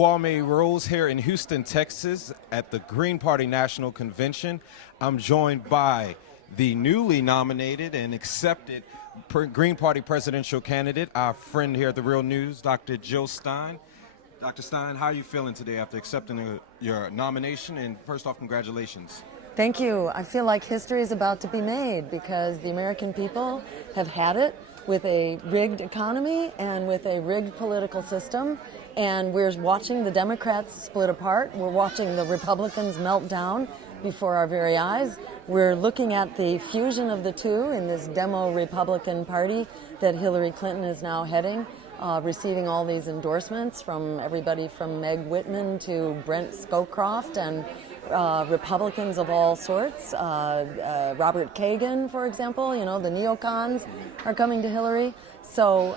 Kwame Rose here in Houston, Texas at the Green Party National Convention. I'm joined by the newly nominated and accepted Green Party presidential candidate, our friend here at The Real News, Dr. Jill Stein. Dr. Stein, how are you feeling today after accepting your nomination? And first off, congratulations. Thank you. I feel like history is about to be made because the American people have had it with a rigged economy and with a rigged political system. And we're watching the Democrats split apart. We're watching the Republicans melt down before our very eyes. We're looking at the fusion of the two in this demo-Republican party that Hillary Clinton is now heading, receiving all these endorsements from everybody from Meg Whitman to Brent Scowcroft and Republicans of all sorts. Robert Kagan, for example, the neocons are coming to Hillary. So,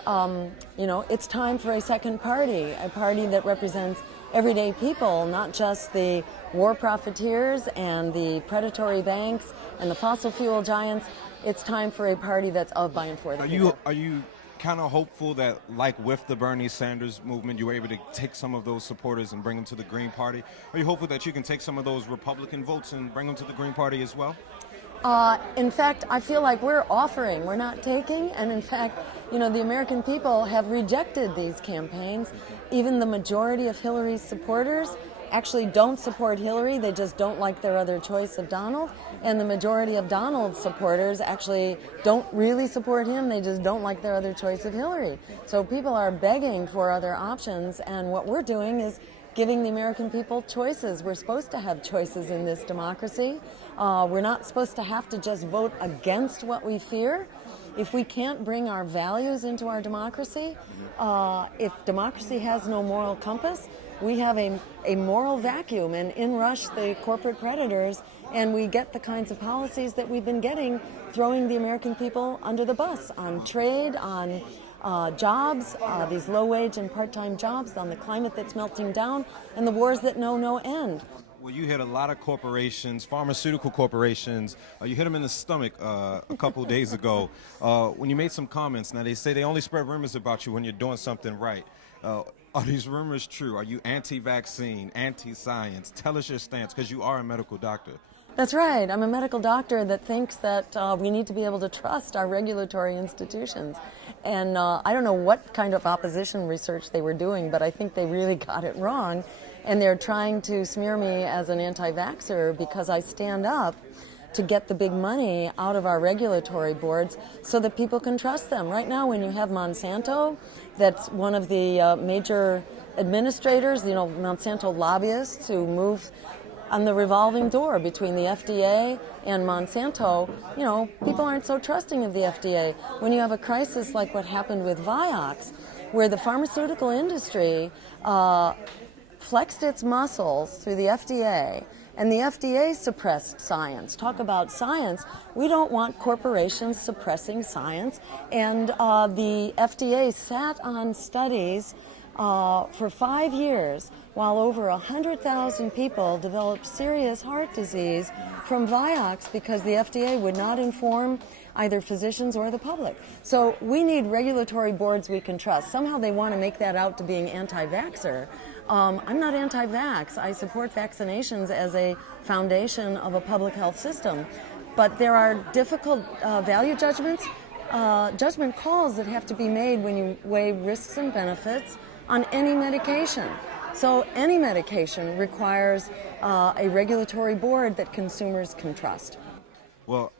it's time for a second party, a party that represents everyday people, not just the war profiteers and the predatory banks and the fossil fuel giants. It's time for a party that's of, by, and for the people. Are you kind of hopeful that, like with the Bernie Sanders movement, you were able to take some of those supporters and bring them to the Green Party? Are you hopeful that you can take some of those Republican votes and bring them to the Green Party as well? In fact, I feel like we're offering, we're not taking, and in fact, the American people have rejected these campaigns. Even the majority of Hillary's supporters actually don't support Hillary, they just don't like their other choice of Donald, and the majority of Donald's supporters actually don't really support him, they just don't like their other choice of Hillary. So people are begging for other options, and what we're doing is giving the American people choices. We're supposed to have choices in this democracy. We're not supposed to have to just vote against what we fear. If we can't bring our values into our democracy, if democracy has no moral compass, we have a moral vacuum, and in rush the corporate predators, and we get the kinds of policies that we've been getting, throwing the American people under the bus on trade, on jobs, these low-wage and part-time jobs, on the climate that's melting down, and the wars that know no end. Well, you hit a lot of corporations, pharmaceutical corporations. You hit them in the stomach a couple days ago when you made some comments. Now, they say they only spread rumors about you when you're doing something right. Are these rumors true? Are you anti-vaccine, anti-science? Tell us your stance, because you are a medical doctor. That's right. I'm a medical doctor that thinks that we need to be able to trust our regulatory institutions. And I don't know what kind of opposition research they were doing, but I think they really got it wrong. And they're trying to smear me as an anti-vaxxer because I stand up to get the big money out of our regulatory boards so that people can trust them. Right now, when you have Monsanto, that's one of the major administrators, Monsanto lobbyists who move on the revolving door between the FDA and Monsanto, people aren't so trusting of the FDA. When you have a crisis like what happened with Vioxx, where the pharmaceutical industry flexed its muscles through the FDA, and the FDA suppressed science. Talk about science. We don't want corporations suppressing science, and the FDA sat on studies for 5 years while over 100,000 people developed serious heart disease from Vioxx because the FDA would not inform either physicians or the public. So we need regulatory boards we can trust. Somehow they want to make that out to being anti-vaxxer. I'm not anti-vax. I support vaccinations as a foundation of a public health system. But there are difficult value judgments, judgment calls that have to be made when you weigh risks and benefits on any medication. So any medication requires a regulatory board that consumers can trust. Well,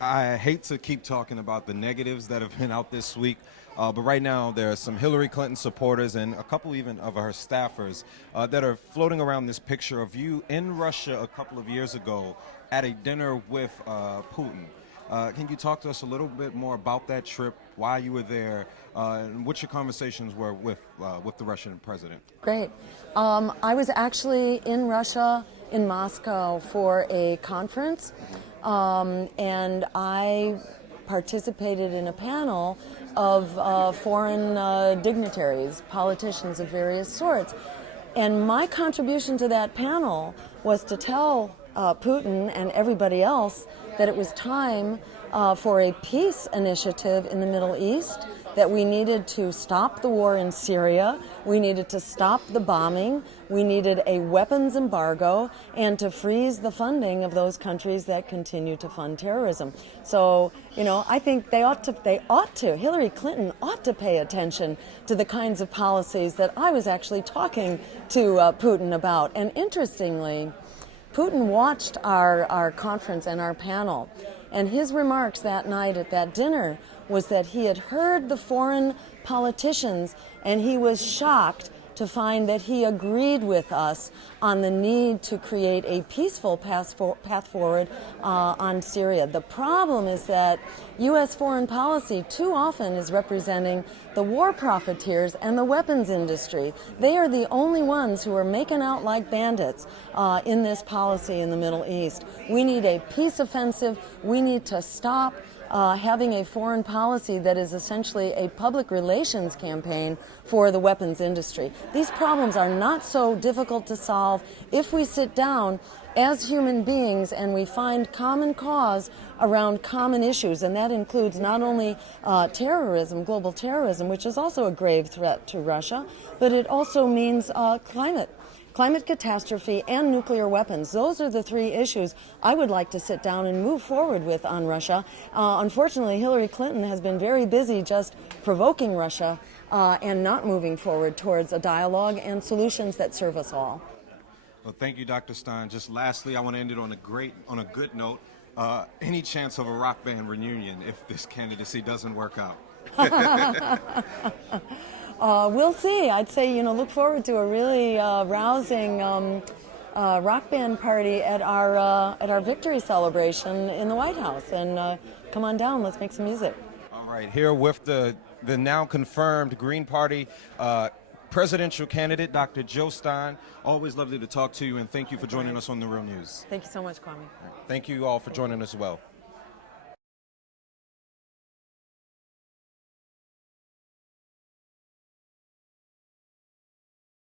I hate to keep talking about the negatives that have been out this week, but right now there are some Hillary Clinton supporters and a couple even of her staffers that are floating around this picture of you in Russia a couple of years ago at a dinner with Putin. Can you talk to us a little bit more about that trip, why you were there, and what your conversations were with the Russian president? Great. I was actually in Russia, in Moscow, for a conference, and I participated in a panel of foreign dignitaries, politicians of various sorts. And my contribution to that panel was to tell Putin and everybody else that it was time for a peace initiative in the Middle East, that we needed to stop the war in Syria, we needed to stop the bombing, we needed a weapons embargo, and to freeze the funding of those countries that continue to fund terrorism. So, I think Hillary Clinton ought to pay attention to the kinds of policies that I was actually talking to Putin about. And interestingly, Putin watched our conference and our panel, and his remarks that night at that dinner was that he had heard the foreign politicians and he was shocked to find that he agreed with us on the need to create a peaceful path forward on Syria. The problem is that U.S. foreign policy too often is representing the war profiteers and the weapons industry. They are the only ones who are making out like bandits in this policy in the Middle East. We need a peace offensive. We need to stop having a foreign policy that is essentially a public relations campaign for the weapons industry. These problems are not so difficult to solve if we sit down as human beings and we find common cause around common issues, and that includes not only terrorism, global terrorism, which is also a grave threat to Russia, but it also means climate catastrophe, and nuclear weapons. Those are the three issues I would like to sit down and move forward with on Russia. Unfortunately, Hillary Clinton has been very busy just provoking Russia and not moving forward towards a dialogue and solutions that serve us all. Well, thank you, Dr. Stein. Just lastly, I want to end it on a good note. Any chance of a rock band reunion if this candidacy doesn't work out? We'll see. I'd say, look forward to a really rousing rock band party at our victory celebration in the White House. And come on down, let's make some music. All right, here with the now confirmed Green Party presidential candidate, Dr. Joe Stein. Always lovely to talk to you, and thank you for joining us on The Real News. Thank you so much, Kwame. Thank you all for joining us as well.